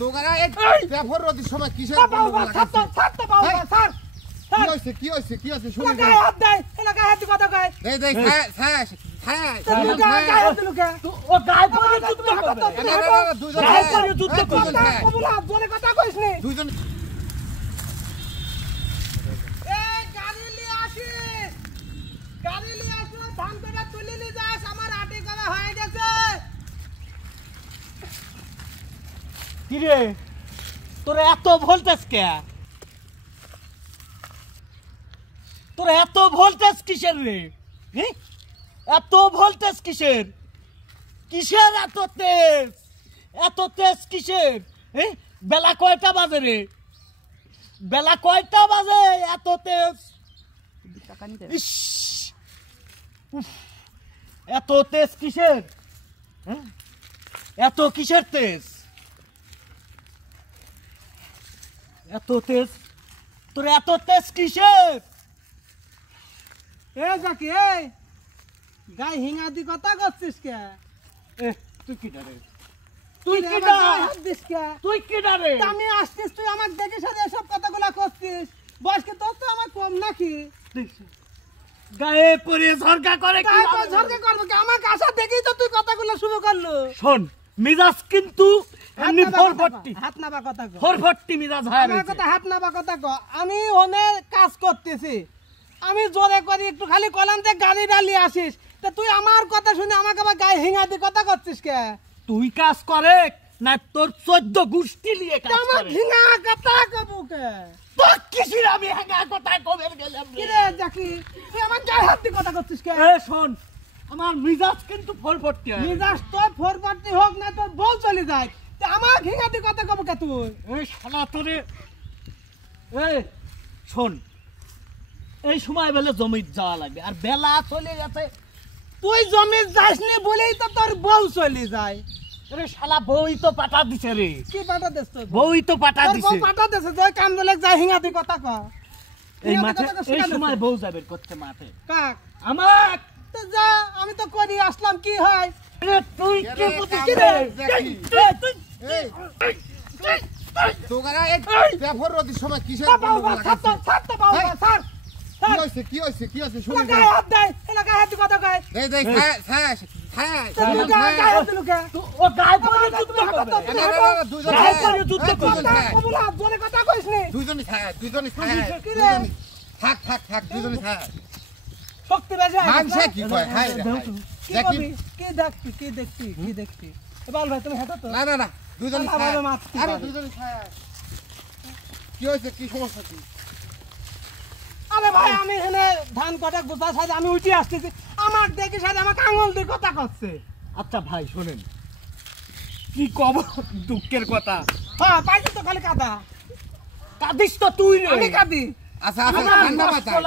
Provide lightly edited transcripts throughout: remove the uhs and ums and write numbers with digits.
তোগারা এই পেপার রোদের সময় কিসের স্যার কি হইছে শুনি গায়ে হাত দেয় গায়ে হাত কথা কয় দেই ও গায়ে পড়ে যুদ্ধ করবে দুইজন গায়ে পড়ে যুদ্ধ করবে কবুলা জোরে কথা কইছ নি দুইজন এই গাড়ি নিয়ে আসিস ধান পেটা তুলে নিয়ে যাস আমার আটি করা হয়ে গেছে কিরে তোরা এত ভোল্টেজ কে তোরা এত ভোল্টেজ কিসের রে এত ভোল্টেজ কিসের এত তেজ কিসের বেলা কয়টা বাজে রে এত তেজ এত তেজ কিসের এত কিসের তেজ এত তেজ তোর এত তেজ কিসের এ জাকি এই গায়ে হিঙা দি কথা করছিস কে তুই কি ডারে তুই কি হাত দিস কে তুই কি ডারে আমি আসছিস তুই আমাকে দেখে সাথে এসব কথাগুলা করছিস বয়স কি তোর তো আমার কম নাকি গায়ে পরে ঝরকা করে কি গায়ে পরে ঝরকা করবে কি আমাকে আশা দেখেই তো তুই কথাগুলো শুরু করলো শোন মিজাজ কিন্তু এমনি 440 হাত নাবা কথা কো 440 মিজাজ হয় আমার কথা হাত নাবা কথা কো আমি ওনে কাজ করতেছি আমি জোরে করে একটু খালি কলাম তে গাড়ি ডালি আসিস তা তুই আমার কথা শুনে আমাকে আবার গায়ে হিঙা দি কথা করছিস কে তুই কাজ করে না তোর 14 গোষ্ঠী নিয়ে কাজ করে আমার হিঙা কথা কবু কে তোর কিসির আমি হিঙা কথা কবে গেলাম কি রে জাকি তুই আমার গায়ে হাত দি কথা করছিস কে এ শোন আমার মিজাজ কিন্তু 440 হয় মিজাজ তো 440 হোক না তোর বউ চলে যায় তা আমার হিঙা দি কথা কবু কে তুই এই শালা তোরে এই শোন এই সময় বেলা জমি যাওয়া লাগবে আর বেলা চলে গেছে তুই জমি যাসনি বলেই তো তোর বউ চলে যায় আরে শালা বউই তো পাটা দিছে রে কি পাটা দেছ তোর বউই তো পাটা তোর দিছে বউ পাটা দেছে তুই কাম দলে যা হিঙা দি কথা কর এই মাঠে এই সময় বউ যাবে করতে মাঠে কাক আমার তো যা আমি তো করি আসলাম কি হয় আরে তুই কি বুঝিস রে তুই তোগারা এই পেপার রোদের সময় কিসের ছাড়তে পাও স্যার কি হইছে শুনি গায়ে হাত দেয় গায়ে হাত কথা কয় দেই গায়ে হাত দিলু কে ও গায়ে পড়ে যুদ্ধ করবে দুইজন গায়ে পড়ে যুদ্ধ করবে কবুলা জোরে কথা কইছ নি দুইজনই থাক দুইজনই থাক শক্তি বেশি মানছে কি কয় হাই রে কি কবি কি দেখছি বল ভাই তুমি হেঁটো তো না দুইজনই থাক আরে দুইজনই থাক কি হইছে কি সমস্যা কি আরে ভাই আমি এখানে ধান কাটা গোছা সাথে আমি উঠে আসতেছি আমার দেখি সাথে আমাকে আঙুল দিয়ে কথা করছে আচ্ছা ভাই শুনেন কি কব দুঃখের কথা হ্যাঁ পাইছি তো খালি কাদা কাঁদিস তো তুই রে আমি কাঁদি আচ্ছা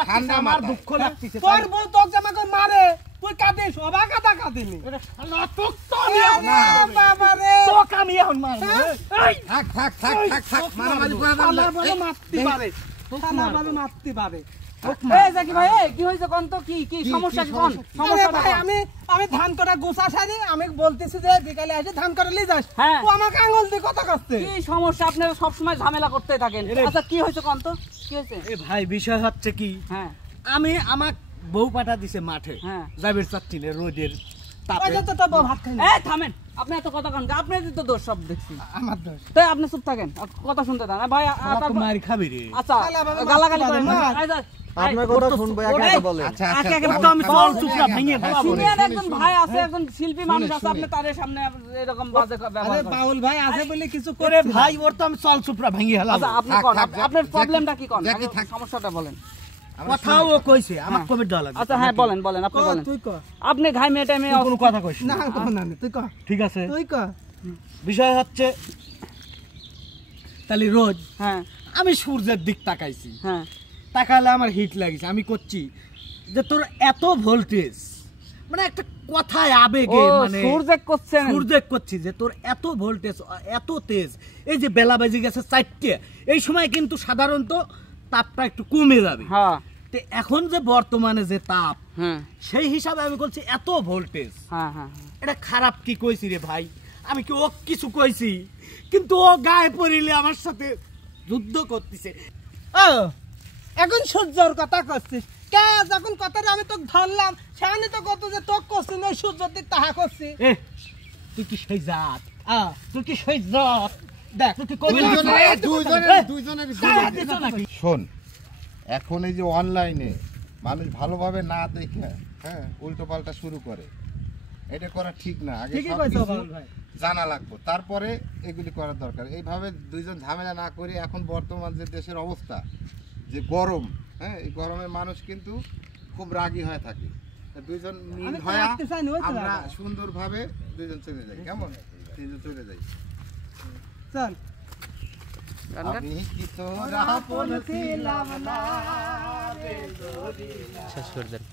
ঠান্ডা আমার মাথা দুঃখ লাগতেছে তোর বউ তোকে আমাকে মারে তুই কাঁদিস ওবা কাদা কাঁদিনি এটা শালা তোক তো আমি এখন মারবো। বাবা রে তোক আমি এখন মারবো এই থাক মারামারি করে আমার দাও বলে মারতে পারে আমার বলে মারতে পারে এই জাকি ভাই এই কি হইছে কোন তো কি সমস্যা কি কোন আরে ভাই আমি ধান কাটা গোছা সারি আমি বলতেছি যে বিকালে এসে ধান কাটা নিয়ে যাস হ্যাঁ। ও আমাকে আঙুল দিয়ে কথা করছে কি সমস্যা আপনারা সব সময় ঝামেলা করতে থাকেন আচ্ছা কি হইছে কোন তো কি হইছে এ ভাই বিষয় হচ্ছে কি হ্যাঁ আমি আমাক বউ পাঠা দিছে মাঠে হ্যাঁ। যাবের চাচ্ছিলে রোদের ওই তাপে যে তো বউ ভাত খাই এই থামেন আপনি এত কথা কন আপনাদের তো দোষ সব দেখছি আমার দোষ তাই আপনি চুপ থাকেন কথা শুনতে থাকেন ভাই আমাকে মার খাবি রে আচ্ছা গালাগালি করেন না এই যা আপনার কথা শুনবো একা বলেন আচ্ছা আকে আকে তো আমি চল চুপলা ভেঙে বলাবো সিনিয়র একজন ভাই আছে একজন শিল্পী মানুষ আছে আপনি তার সামনে এরকম বাজে আরে ব্যবহার করেন বাউল ভাই আছে বলে কিছু করে করে ভাই ওর তো আমি চল চুপলা ভেঙে হেলাবো আচ্ছা আপনি থাক, কোন থাক, আপনার থাক, প্রবলেমটা কি কোন জাকি, থাক। সমস্যাটা বলেন কথাও ও কইছে আমার কবে ডর লাগবে আচ্ছা হ্যাঁ বলেন আপনি বলেন তুই ক আপনি ঘাই মেয়ে টাইমে তুই কোনো কথা কইস না না না তুই ক ঠিক আছে তুই ক বিষয় হচ্ছে তাহলে রোজ হ্যাঁ আমি সূর্যের দিক তাকাইছি হ্যাঁ তাকালে আমার হিট লাগিছে আমি করছি যে তোর এত ভোল্টেজ মানে একটা কথায় আবেগে মানে সূর্যেক করছেন সূর্যেক করছি যে তোর এত ভোল্টেজ এত তেজ এই যে বেলা বেজে গেছে 4টে এই সময় কিন্তু সাধারণত তাপটা একটু কমে যাবে হ্যাঁ তো এখন যে বর্তমানে যে তাপ হ্যাঁ সেই হিসাবে আমি বলছি এত ভোল্টেজ হ্যাঁ হ্যাঁ এটা খারাপ কি কইছি রে ভাই আমি কি ও কিছু কইছি, কিন্তু ও গায়ে পড়িলে আমার সাথে যুদ্ধ করতেছে। ও এখন সূর্যর কথা করছিস কে? যখন কথাটা আমি তোকে ধরলাম সেখানে তো কত যে তোকে করছি না সূর্যর দিক তাহা করছি। তুই কি সেই জাত? আহ, তুই কি সেই জাত? দেখ তুই কি কবি দুইজনের শোন, এখন এই যে অনলাইনে মানুষ ভালোভাবে না দেখে হ্যাঁ উল্টো পাল্টা শুরু করে, এটা করা ঠিক না। আগে ঠিকই সব কইছো কিছু বাবুল ভাই। জানা লাগবে, তারপরে এগুলি করার দরকার। এইভাবে দুইজন ঝামেলা না করে, এখন বর্তমান যে দেশের অবস্থা যে গরম, হ্যাঁ এই গরমে মানুষ কিন্তু খুব রাগী হয়ে থাকে। তা দুইজন মিল আমি তো হয়ে রাখতে চাই না, ওই তো আমরা রাখা। সুন্দরভাবে দুইজন চলে যাই, কেমন? তিনজন চলে যাই। চল আমি কি তোরা ছিলাম না শেষ করে দেন।